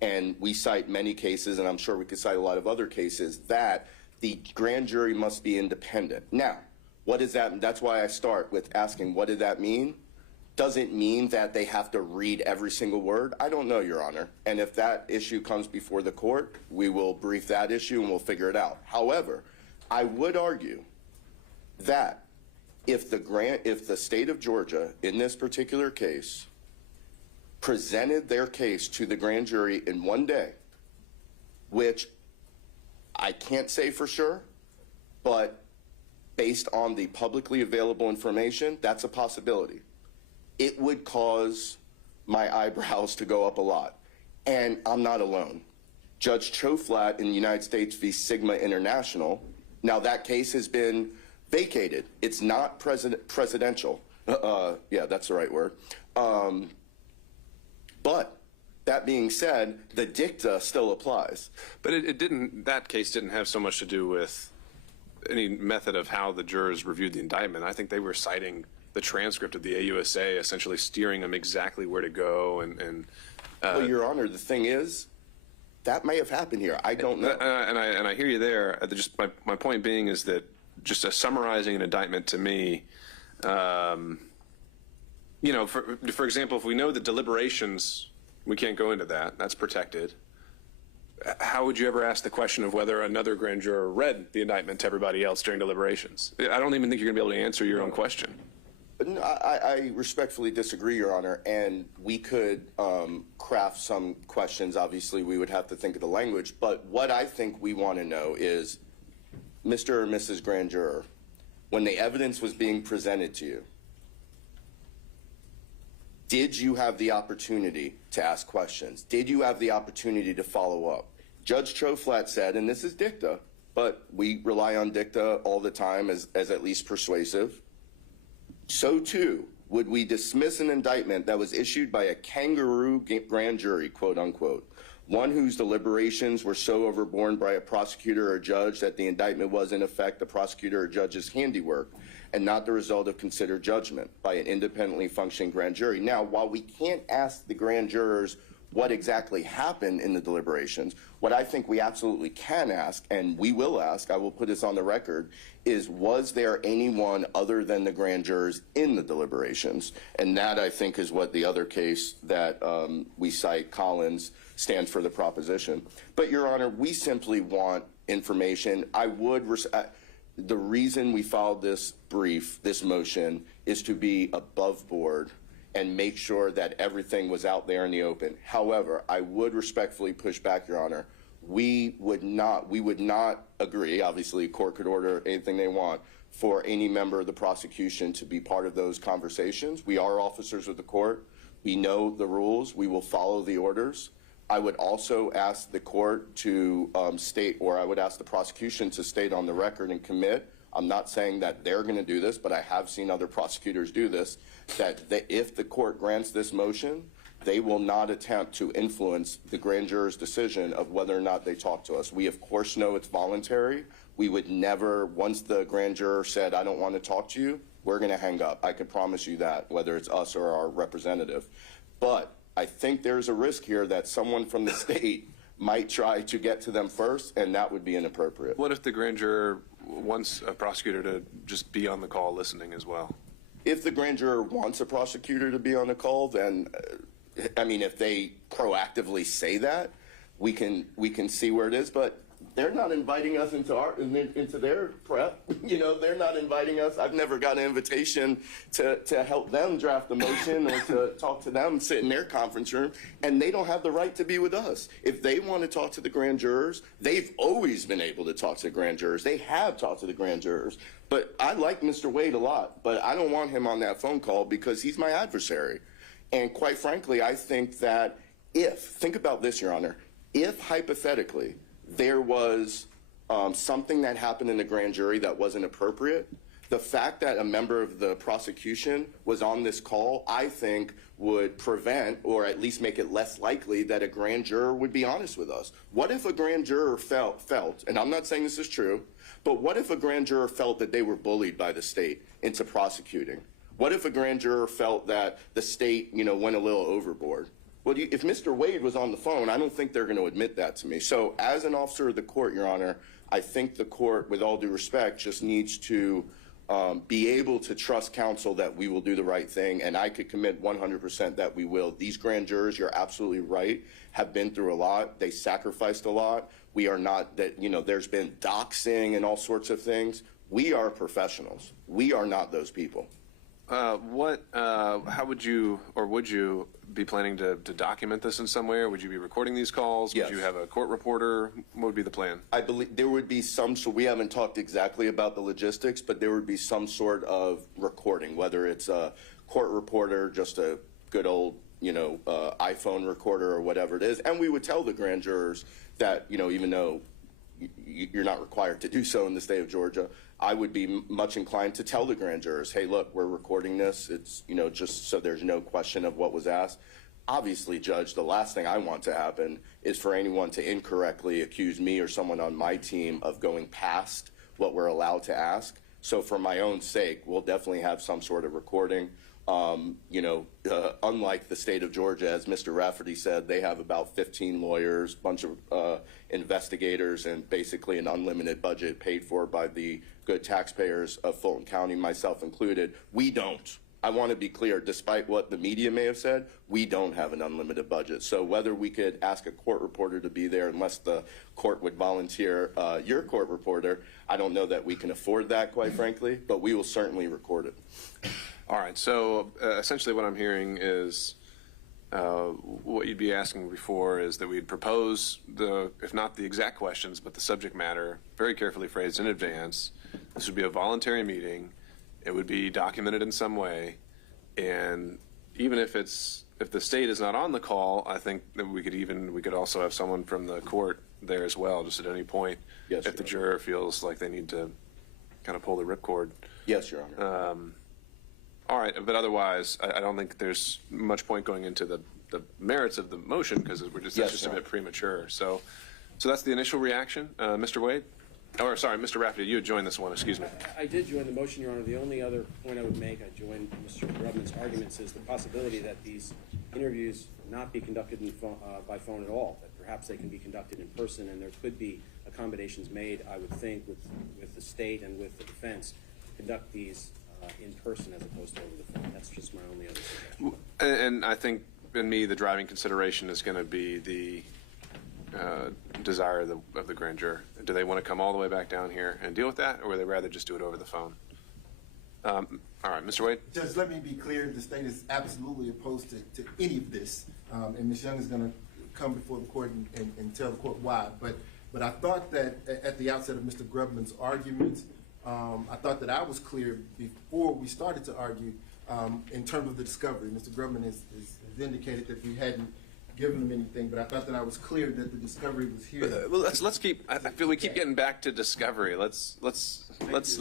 And we cite many cases, and I'm sure we could cite a lot of other cases, that the grand jury must be independent. Now, what does that mean? That's why I start with asking, what did that mean? Does it mean that they have to read every single word? I don't know, Your Honor. And if that issue comes before the court, we will brief that issue and we'll figure it out. However, I would argue that if the state of Georgia, in this particular case, presented their case to the grand jury in one day, which I can't say for sure, but based on the publicly available information, that's a possibility. It would cause my eyebrows to go up a lot. And I'm not alone. Judge Choflat in the United States v. Sigma International, now that case has been vacated. It's not presidential. Yeah, that's the right word. But that being said, the dicta still applies. But it didn't, that case didn't have so much to do with any method of how the jurors reviewed the indictment. I think they were citing the transcript of the AUSA, essentially steering them exactly where to go. Well, Your Honor, the thing is, that may have happened here. I don't know. And I hear you there. Just my point being is that just summarizing an indictment to me, you know, for example, if we know that deliberations, we can't go into that. That's protected. How would you ever ask the question of whether another grand juror read the indictment to everybody else during deliberations? I don't even think you're going to be able to answer your own question. No, I respectfully disagree, Your Honor, and we could craft some questions. Obviously, we would have to think of the language, but what I think we want to know is, Mr. or Mrs. Grand Juror, when the evidence was being presented to you, did you have the opportunity to ask questions? Did you have the opportunity to follow up? Judge Choflat said, and this is dicta, but we rely on dicta all the time as at least persuasive. So too, would we dismiss an indictment that was issued by a kangaroo grand jury, quote unquote, one whose deliberations were so overborne by a prosecutor or judge that the indictment was in effect the prosecutor or judge's handiwork and not the result of considered judgment by an independently functioning grand jury. Now, while we can't ask the grand jurors what exactly happened in the deliberations, what I think we absolutely can ask, and we will ask, I will put this on the record, is was there anyone other than the grand jurors in the deliberations? And that, I think, is what the other case that we cite, Collins, stands for the proposition. But, Your Honor, we simply want information. The reason we filed this brief, this motion, is to be above board and make sure that everything was out there in the open. However, I would respectfully push back, Your Honor. We would not agree, obviously, court could order anything they want, for any member of the prosecution to be part of those conversations. We are officers of the court. We know the rules. We will follow the orders. I would also ask the court to state, or I would ask the prosecution to state on the record and commit. I'm not saying that they're going to do this, but I have seen other prosecutors do this, that if the court grants this motion, they will not attempt to influence the grand juror's decision of whether or not they talk to us. We, of course, know it's voluntary. We would never, once the grand juror said, I don't want to talk to you, we're going to hang up. I can promise you that, whether it's us or our representative. But I think there's a risk here that someone from the state might try to get to them first, and that would be inappropriate. What if the grand juror wants a prosecutor to just be on the call listening as well? If the grand juror wants a prosecutor to be on the call, then, I mean, if they proactively say that, we can see where it is. But they're not inviting us into their prep. You know, they're not inviting us. I've never got an invitation to help them draft a motion or to talk to them, sit in their conference room, and they don't have the right to be with us. If they want to talk to the grand jurors, they've always been able to talk to the grand jurors. They have talked to the grand jurors. But I like Mr. Wade a lot, but I don't want him on that phone call because he's my adversary. And quite frankly, I think that think about this, Your Honor, if hypothetically there was something that happened in the grand jury that wasn't appropriate, the fact that a member of the prosecution was on this call, I think, would prevent or at least make it less likely that a grand juror would be honest with us. What if a grand juror felt, and I'm not saying this is true, but what if a grand juror felt that they were bullied by the state into prosecuting? What if a grand juror felt that the state, went a little overboard? Well, if Mr. Wade was on the phone, I don't think they're going to admit that to me. So as an officer of the court, Your Honor, I think the court, with all due respect, just needs to be able to trust counsel that we will do the right thing, and I could commit 100% that we will. These grand jurors, you're absolutely right, have been through a lot. They sacrificed a lot. We are not that, there's been doxing and all sorts of things. We are professionals. We are not those people. How would you, or would you be planning to document this in some way, or would you be recording these calls? Yes. Would you have a court reporter? What would be the plan? I believe there would be some, so we haven't talked exactly about the logistics, but there would be some sort of recording, whether it's a court reporter, just a good old iPhone recorder or whatever it is. And we would tell the grand jurors that, even though you're not required to do so in the state of Georgia, I would be much inclined to tell the grand jurors, hey, look, we're recording this. It's, just so there's no question of what was asked. Obviously, Judge, the last thing I want to happen is for anyone to incorrectly accuse me or someone on my team of going past what we're allowed to ask. So for my own sake, we'll definitely have some sort of recording. Unlike the state of Georgia, as Mr. Rafferty said, they have about 15 lawyers, bunch of investigators, and basically an unlimited budget paid for by the good taxpayers of Fulton County, myself included. We don't. I want to be clear, despite what the media may have said, we don't have an unlimited budget. So whether we could ask a court reporter to be there, unless the court would volunteer your court reporter, I don't know that we can afford that, quite frankly, but we will certainly record it. All right, so essentially what I'm hearing is what you'd be asking before is that we'd propose if not the exact questions, but the subject matter very carefully phrased in advance. This would be a voluntary meeting. It would be documented in some way, and even if the state is not on the call, I think that we could also have someone from the court there as well, just at any point, Yes, if the juror feels like they need to kind of pull the ripcord. Yes, Your Honor. All right, but otherwise, I don't think there's much point going into the merits of the motion because that's just a bit premature. So that's the initial reaction, Mr. Wade. Or sorry, Mr. Rafferty, you had joined this one. Excuse me. I did join the motion, Your Honor. The only other point I would make, I joined Mr. Grubman's arguments, is the possibility that these interviews not be conducted by phone at all, that perhaps they can be conducted in person, and there could be accommodations made, I would think, with the state and with the defense to conduct these in person as opposed to over the phone. That's just my only other suggestion. And I think, in me, the driving consideration is going to be the desire of the grand juror. Do they want to come all the way back down here and deal with that, or would they rather just do it over the phone? All right, Mr. Wade. Judge, let me be clear. The state is absolutely opposed to any of this, and Ms. Young is going to come before the court and tell the court why. But I thought that at the outset of Mr. Grubman's arguments, I thought that I was clear before we started to argue in terms of the discovery. Mr. Grubman has indicated that we hadn't given him anything, but I thought that I was clear that the discovery was here. Well, let's keep. I feel we keep getting back to discovery. Let's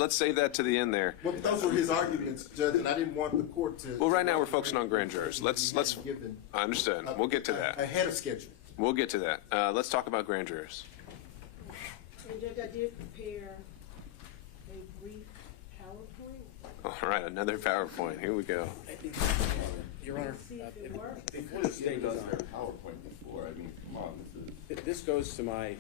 save that to the end there. Well, those were his arguments, Judge, and I didn't want the court to. Well, right now we're focusing on grand jurors. Let's. I understand. We'll get to that. Ahead of schedule. We'll get to that. Let's talk about grand jurors. Judge, I did prepare a brief PowerPoint. All right, another PowerPoint. Here we go. Your Honor, See if it works. before the state is on. PowerPoint before. I mean, come on, This goes to my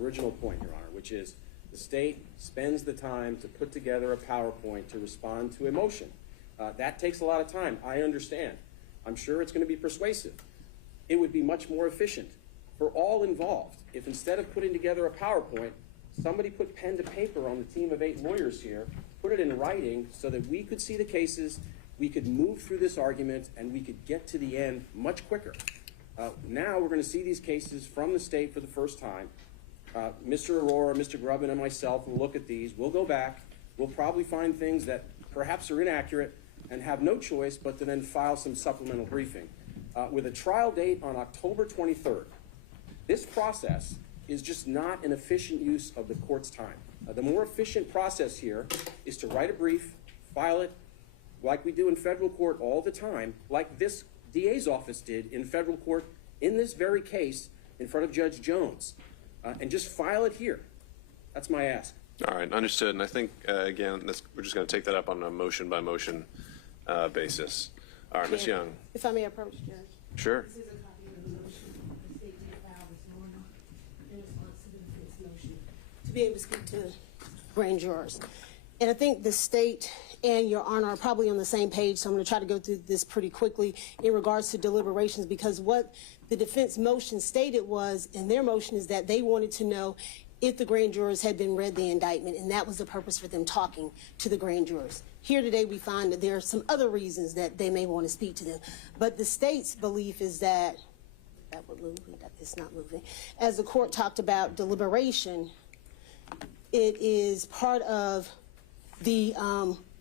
original point, Your Honor, which is the state spends the time to put together a PowerPoint to respond to a motion. That takes a lot of time. I understand. I'm sure it's going to be persuasive. It would be much more efficient for all involved if instead of putting together a PowerPoint, somebody put pen to paper on the team of 8 lawyers here, put it in writing so that we could see the cases, we could move through this argument, and we could get to the end much quicker. Now we're going to see these cases from the state for the first time. Mr. Aurora, Mr. Grubman, and myself will look at these. We'll go back. We'll probably find things that perhaps are inaccurate and have no choice but to then file some supplemental briefing. With a trial date on October 23rd, this process is just not an efficient use of the court's time. The more efficient process here is to write a brief, file it, like we do in federal court all the time, like this DA's office did in federal court in this very case in front of Judge Jones, and just file it here. That's my ask. All right, understood. And I think, again, we're just going to take that up on a motion-by-motion basis. All right, Ms. Young. If I may approach, Judge. Sure. This is a copy of the motion the state did file this morning in response to the defense motion to be able to speak to grand jurors. And I think the state and Your Honor are probably on the same page, so I'm going to try to go through this pretty quickly in regards to deliberations, because what the defense motion stated was, in their motion, is that they wanted to know if the grand jurors had been read the indictment, and that was the purpose for them talking to the grand jurors. Here today we find that there are some other reasons that they may want to speak to them. But the state's belief is that would move, it's not moving. As the court talked about deliberation, it is part of the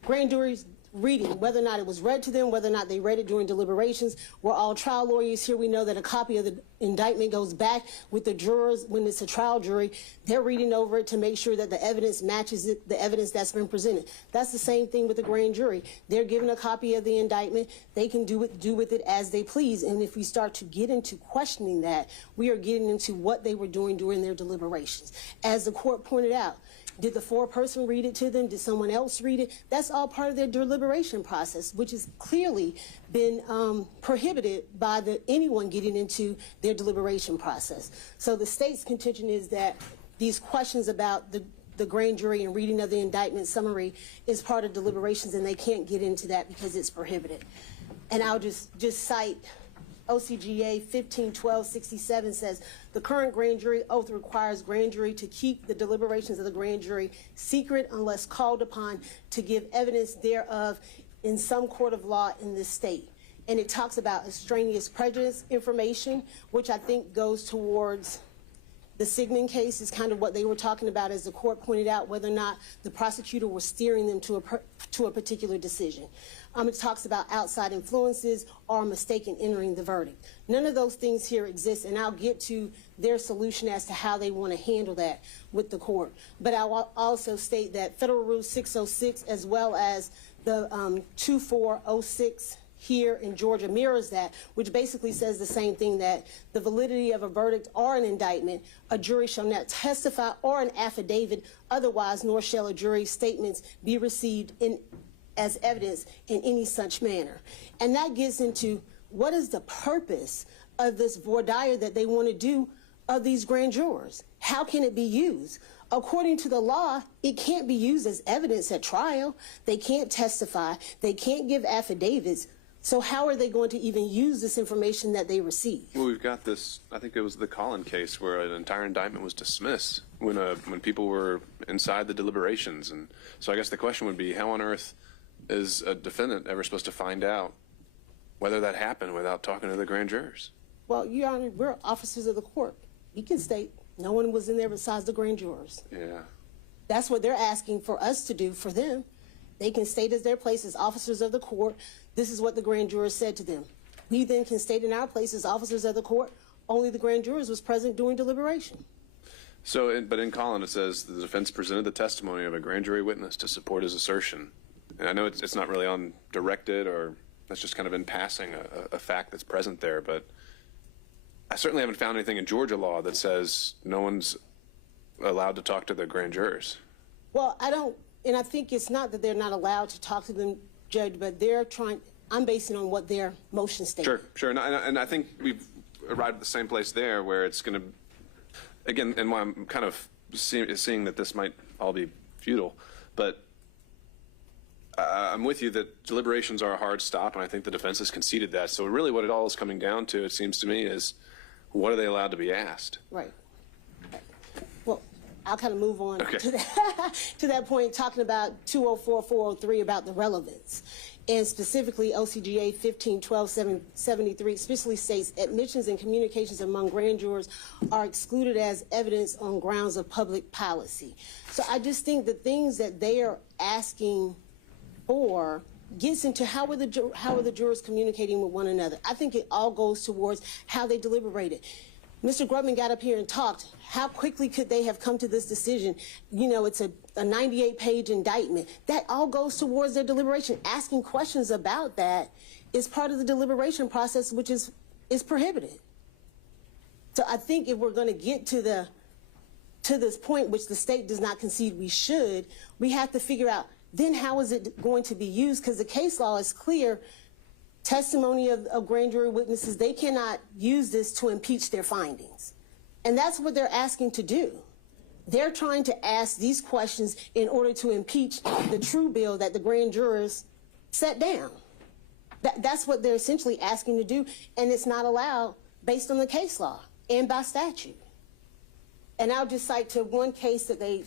grand juries reading, whether or not it was read to them, whether or not they read it during deliberations. We're all trial lawyers here. We know that a copy of the indictment goes back with the jurors when it's a trial jury. They're reading over it to make sure that the evidence matches the evidence that's been presented. That's the same thing with the grand jury. They're given a copy of the indictment. They can do with it as they please. And if we start to get into questioning that, we are getting into what they were doing during their deliberations. As the court pointed out, did the foreperson read it to them? Did someone else read it? That's all part of their deliberation process, which has clearly been prohibited by anyone getting into their deliberation process. So the state's contention is that these questions about the grand jury and reading of the indictment summary is part of deliberations, and they can't get into that because it's prohibited. And I'll just cite OCGA 151267 says, the current grand jury oath requires grand jury to keep the deliberations of the grand jury secret unless called upon to give evidence thereof in some court of law in this state. And it talks about extraneous prejudice information, which I think goes towards the Sigmund case, is kind of what they were talking about, as the court pointed out, whether or not the prosecutor was steering them to a particular decision. It talks about outside influences or a mistake in entering the verdict. None of those things here exist, and I'll get to their solution as to how they want to handle that with the court. But I will also state that Federal Rule 606, as well as the 2406 here in Georgia, mirrors that, which basically says the same thing, that the validity of a verdict or an indictment, a jury shall not testify or an affidavit otherwise, nor shall a jury's statements be received as evidence in any such manner. And that gets into what is the purpose of this voir dire that they want to do of these grand jurors? How can it be used? According to the law, it can't be used as evidence at trial. They can't testify. They can't give affidavits. So how are they going to even use this information that they receive? Well, we've got this, I think it was the Collin case, where an entire indictment was dismissed when people were inside the deliberations. And so I guess the question would be, how on earth is a defendant ever supposed to find out whether that happened without talking to the grand jurors? Well, Your Honor, we're officers of the court. We can state no one was in there besides the grand jurors. Yeah. That's what they're asking for us to do for them. They can state as their place as officers of the court, this is what the grand jurors said to them. We then can state in our place as officers of the court, only the grand jurors was present during deliberation. So, but in Collin it says the defense presented the testimony of a grand jury witness to support his assertion. And I know it's not really on directed, or that's just kind of in passing a fact that's present there, but I certainly haven't found anything in Georgia law that says no one's allowed to talk to the grand jurors. Well, I think it's not that they're not allowed to talk to them, Judge, but I'm basing on what their motion states. Sure. And I think we've arrived at the same place there, where it's going to, again, and why I'm kind of seeing that this might all be futile, but I'm with you that deliberations are a hard stop, and I think the defense has conceded that. So really what it all is coming down to, it seems to me, is what are they allowed to be asked? Right. Well, I'll kind of move on Okay. to that point, talking about 204-403 about the relevance. And specifically, OCGA 1512-73 explicitly states admissions and communications among grand jurors are excluded as evidence on grounds of public policy. So I just think the things that they are asking for gets into how are the jurors communicating with one another. I think it all goes towards how they deliberated. Mr. Grubman got up here and talked. How quickly could they have come to this decision? You know, it's a 98-page indictment. That all goes towards their deliberation. Asking questions about that is part of the deliberation process, which is prohibited. So I think if we're going to get to this point, which the state does not concede we should, we have to figure out then how is it going to be used? Because the case law is clear. Testimony of grand jury witnesses, they cannot use this to impeach their findings. And that's what they're asking to do. They're trying to ask these questions in order to impeach the true bill that the grand jurors set down. That's what they're essentially asking to do, and it's not allowed based on the case law and by statute. And I'll just cite to one case that I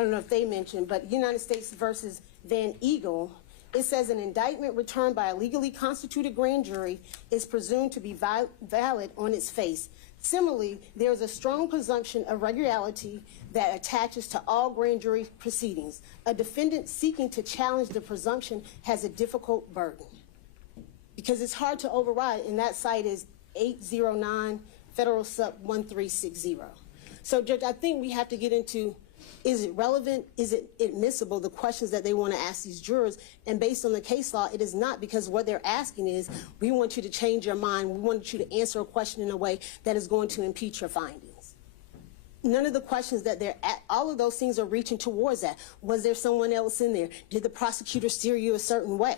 don't know if they mentioned, but United States versus Van Eagle, It says an indictment returned by a legally constituted grand jury is presumed to be valid on its face. Similarly, there is a strong presumption of regularity that attaches to all grand jury proceedings. A defendant seeking to challenge the presumption has a difficult burden because it's hard to override, and that site is 809 Federal Sup 1360. So, Judge, I think we have to get into, is it relevant? Is it admissible? The questions that they want to ask these jurors. And based on the case law, it is not, because what they're asking is, we want you to change your mind. We want you to answer a question in a way that is going to impeach your findings. None of the questions that they're at, all of those things are reaching towards that. Was there someone else in there? Did the prosecutor steer you a certain way?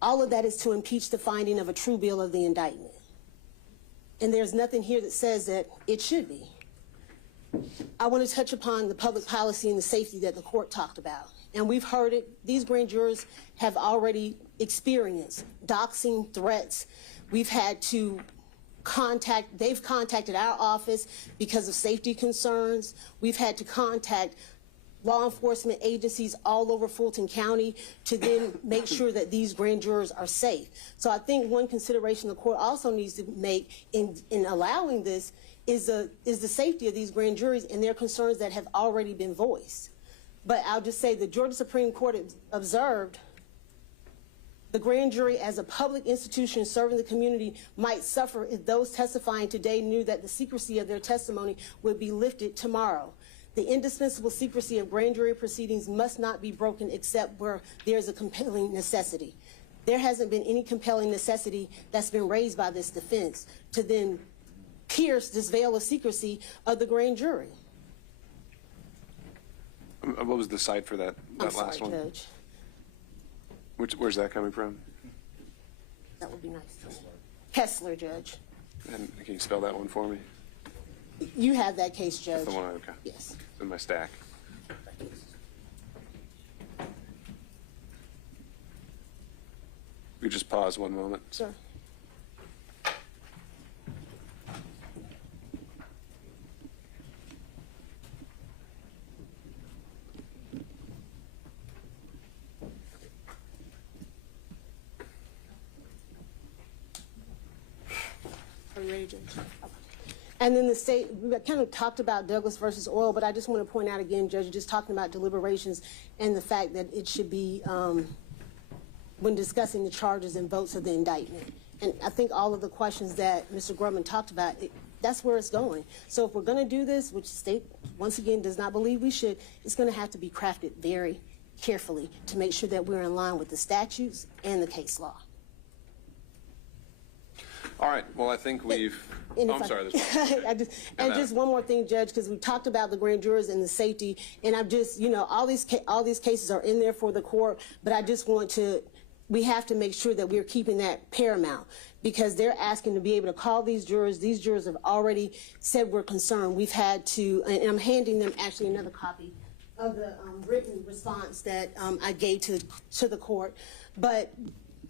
All of that is to impeach the finding of a true bill of the indictment. And there's nothing here that says that it should be. I want to touch upon the public policy and the safety that the court talked about. And we've heard it. These grand jurors have already experienced doxing, threats. We've had to they've contacted our office because of safety concerns. We've had to contact law enforcement agencies all over Fulton County to then make sure that these grand jurors are safe. So I think one consideration the court also needs to make in allowing this is the safety of these grand juries and their concerns that have already been voiced. But I'll just say the Georgia Supreme Court observed the grand jury as a public institution serving the community might suffer if those testifying today knew that the secrecy of their testimony would be lifted tomorrow. The indispensable secrecy of grand jury proceedings must not be broken except where there's a compelling necessity. There hasn't been any compelling necessity that's been raised by this defense to then pierce this veil of secrecy of the grand jury. What was the site for that last one? Judge. Where's that coming from? That would be nice. Kessler, Judge. And can you spell that one for me? You have that case, Judge. That's the one, okay. Yes. It's in my stack. We just pause one moment. Sir. Are you ready, Judge? And then the state, we kind of talked about Douglas versus Oil, but I just want to point out again, Judge, just talking about deliberations and the fact that it should be, when discussing the charges and votes of the indictment. And I think all of the questions that Mr. Grubman talked about, that's where it's going. So if we're going to do this, which the state, once again, does not believe we should, it's going to have to be crafted very carefully to make sure that we're in line with the statutes and the case law. All right. Well, I think we've. I'm sorry. Just one more thing, Judge, because we talked about the grand jurors and the safety, and I'm just, all these cases are in there for the court, but I just want to. We have to make sure that we're keeping that paramount because they're asking to be able to call these jurors. These jurors have already said we're concerned. We've had to, and I'm handing them actually another copy of the written response that I gave to the court, but.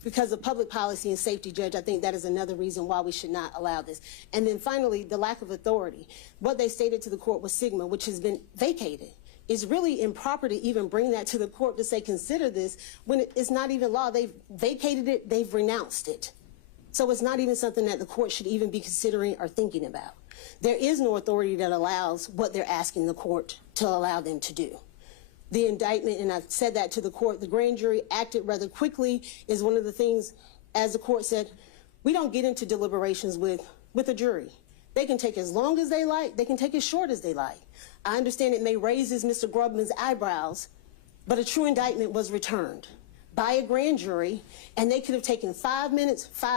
Because of public policy and safety, Judge, I think that is another reason why we should not allow this. And then finally, the lack of authority. What they stated to the court was Sigma, which has been vacated. It's really improper to even bring that to the court to say, consider this, when it's not even law. They've vacated it, they've renounced it. So it's not even something that the court should even be considering or thinking about. There is no authority that allows what they're asking the court to allow them to do. The indictment, and I've said that to the court, the grand jury acted rather quickly is one of the things, as the court said, we don't get into deliberations with a jury. They can take as long as they like, they can take as short as they like. I understand it may raise Mr. Grubman's eyebrows, but a true indictment was returned by a grand jury, and they could have taken 5 minutes,